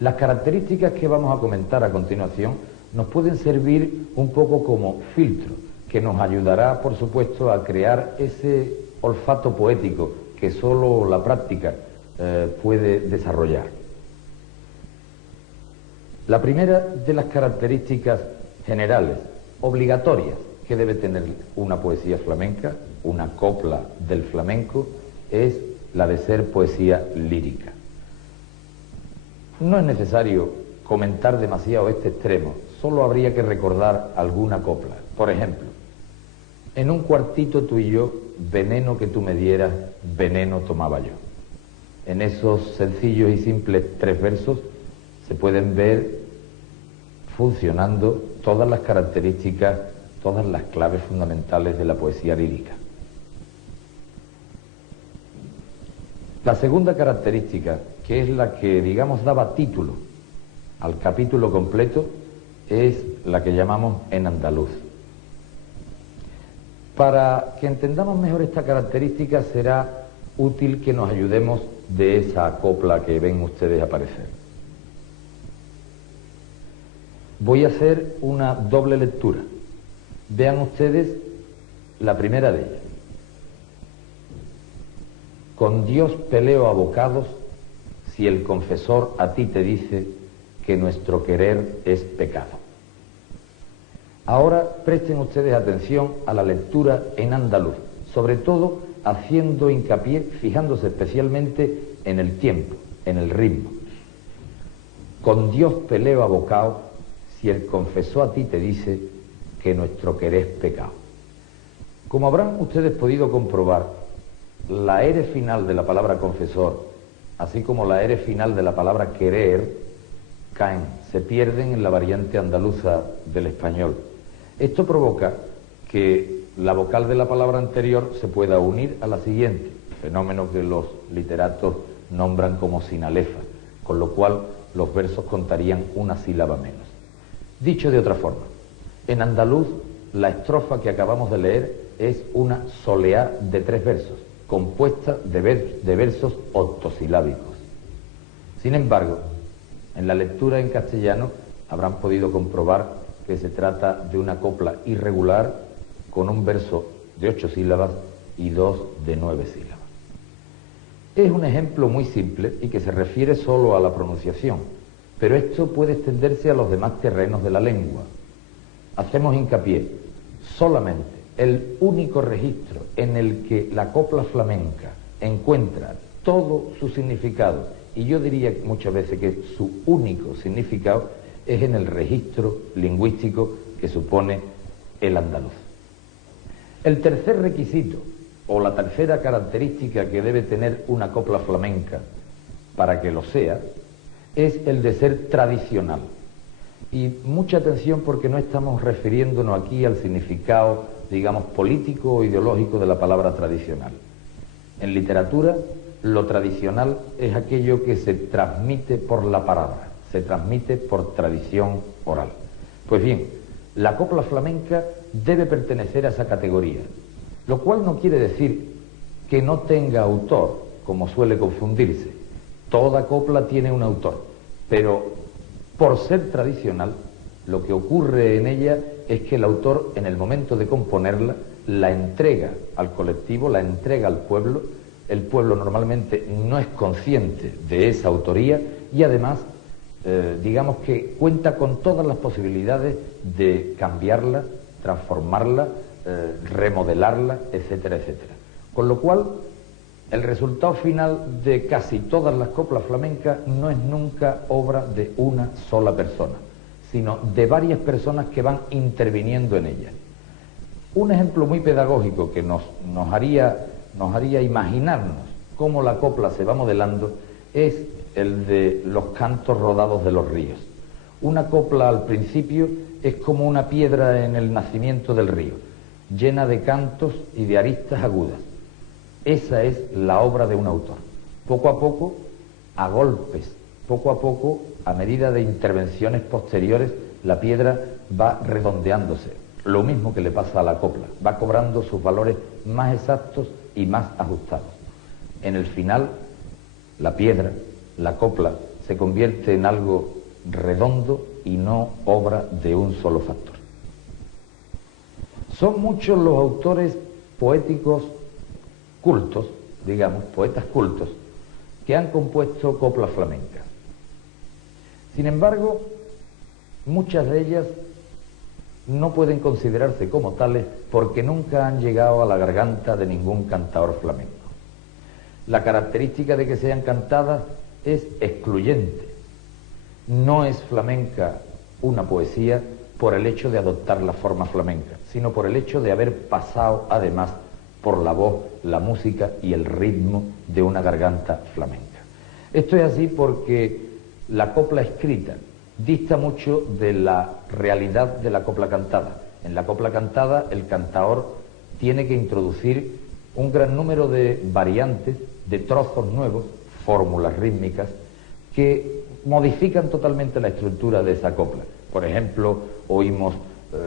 Las características que vamos a comentar a continuación nos pueden servir un poco como filtro, que nos ayudará, por supuesto, a crear ese olfato poético que solo la práctica puede desarrollar. La primera de las características generales, obligatorias, que debe tener una poesía flamenca, una copla del flamenco, es la de ser poesía lírica. No es necesario comentar demasiado este extremo, solo habría que recordar alguna copla. Por ejemplo, en un cuartito tú y yo, veneno que tú me dieras, veneno tomaba yo. En esos sencillos y simples 3 versos se pueden ver funcionando todas las características, todas las claves fundamentales de la poesía lírica. La segunda característica, que es la que, digamos, daba título al capítulo completo, es la que llamamos en andaluz. Para que entendamos mejor esta característica será útil que nos ayudemos de esa copla que ven ustedes aparecer. Voy a hacer una doble lectura. Vean ustedes la primera de ellas. Con Dios peleo a bocados si el confesor a ti te dice que nuestro querer es pecado. Ahora presten ustedes atención a la lectura en andaluz, sobre todo haciendo hincapié, fijándose especialmente en el tiempo, en el ritmo. Con Dios peleo a bocados si el confesor a ti te dice que nuestro querer es pecado. Como habrán ustedes podido comprobar, la ere final de la palabra confesor, así como la ere final de la palabra querer, caen, se pierden en la variante andaluza del español. Esto provoca que la vocal de la palabra anterior se pueda unir a la siguiente, fenómeno que los literatos nombran como sinalefa, con lo cual los versos contarían una sílaba menos. Dicho de otra forma, en andaluz la estrofa que acabamos de leer es una soleá de 3 versos, compuesta de versos octosilábicos. Sin embargo, en la lectura en castellano habrán podido comprobar que se trata de una copla irregular con un verso de 8 sílabas y 2 de 9 sílabas. Es un ejemplo muy simple y que se refiere solo a la pronunciación, pero esto puede extenderse a los demás terrenos de la lengua. Hacemos hincapié, solamente el único registro en el que la copla flamenca encuentra todo su significado, y yo diría muchas veces que su único significado, es en el registro lingüístico que supone el andaluz. El tercer requisito, o la tercera característica que debe tener una copla flamenca para que lo sea, es el de ser tradicional. Y mucha atención, porque no estamos refiriéndonos aquí al significado, digamos, político o ideológico de la palabra tradicional. En literatura, lo tradicional es aquello que se transmite por la palabra, se transmite por tradición oral. Pues bien, la copla flamenca debe pertenecer a esa categoría, lo cual no quiere decir que no tenga autor, como suele confundirse. Toda copla tiene un autor, pero por ser tradicional, lo que ocurre en ella es que el autor, en el momento de componerla, la entrega al colectivo, la entrega al pueblo. El pueblo normalmente no es consciente de esa autoría y además, digamos que cuenta con todas las posibilidades de cambiarla, transformarla, remodelarla, etcétera, etcétera. Con lo cual, el resultado final de casi todas las coplas flamencas no es nunca obra de una sola persona, sino de varias personas que van interviniendo en ella. Un ejemplo muy pedagógico que nos haría imaginarnos cómo la copla se va modelando es el de los cantos rodados de los ríos. Una copla al principio es como una piedra en el nacimiento del río, llena de cantos y de aristas agudas. Esa es la obra de un autor. Poco a poco, a golpes, poco a poco, a medida de intervenciones posteriores, la piedra va redondeándose. Lo mismo que le pasa a la copla, va cobrando sus valores más exactos y más ajustados. En el final, la piedra, la copla, se convierte en algo redondo y no obra de un solo factor. Son muchos los autores poéticos cultos, digamos, poetas cultos, que han compuesto coplas flamencas. Sin embargo, muchas de ellas no pueden considerarse como tales porque nunca han llegado a la garganta de ningún cantador flamenco. La característica de que sean cantadas es excluyente. No es flamenca una poesía por el hecho de adoptar la forma flamenca, sino por el hecho de haber pasado además por la voz, la música y el ritmo de una garganta flamenca. Esto es así porque la copla escrita dista mucho de la realidad de la copla cantada. En la copla cantada el cantador tiene que introducir un gran número de variantes, de trozos nuevos, fórmulas rítmicas, que modifican totalmente la estructura de esa copla. Por ejemplo, oímos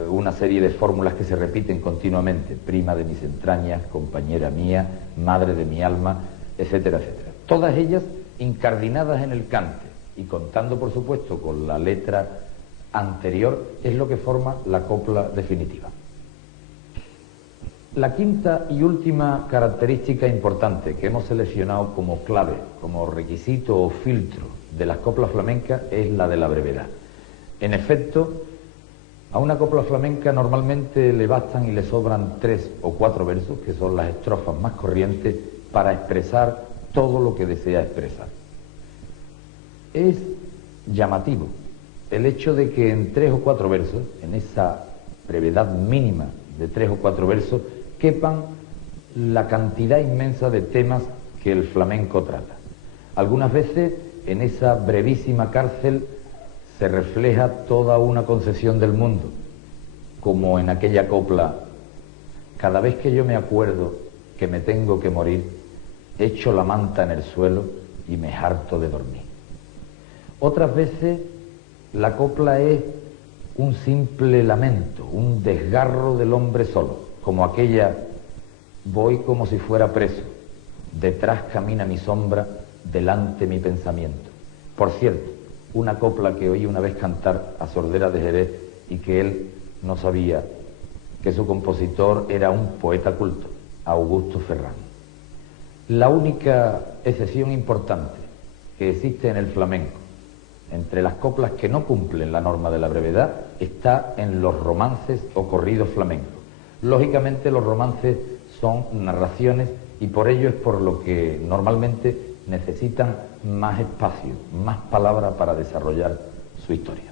una serie de fórmulas que se repiten continuamente: prima de mis entrañas, compañera mía, madre de mi alma, etcétera, etcétera. Todas ellas incardinadas en el cante y contando, por supuesto, con la letra anterior, es lo que forma la copla definitiva. La quinta y última característica importante que hemos seleccionado como clave, como requisito o filtro de las coplas flamencas es la de la brevedad. En efecto, a una copla flamenca normalmente le bastan y le sobran 3 o 4 versos, que son las estrofas más corrientes, para expresar todo lo que desea expresar. Es llamativo el hecho de que en 3 o 4 versos, en esa brevedad mínima de 3 o 4 versos, quepan la cantidad inmensa de temas que el flamenco trata. Algunas veces en esa brevísima cárcel se refleja toda una concepción del mundo, como en aquella copla: cada vez que yo me acuerdo que me tengo que morir, echo la manta en el suelo y me harto de dormir. Otras veces la copla es un simple lamento, un desgarro del hombre solo, como aquella: voy como si fuera preso, detrás camina mi sombra, delante mi pensamiento. Por cierto, una copla que oí una vez cantar a Sordera de Jerez y que él no sabía que su compositor era un poeta culto, Augusto Ferrán. La única excepción importante que existe en el flamenco entre las coplas que no cumplen la norma de la brevedad está en los romances o corridos flamencos. Lógicamente los romances son narraciones y por ello es por lo que normalmente necesitan más espacio, más palabra para desarrollar su historia.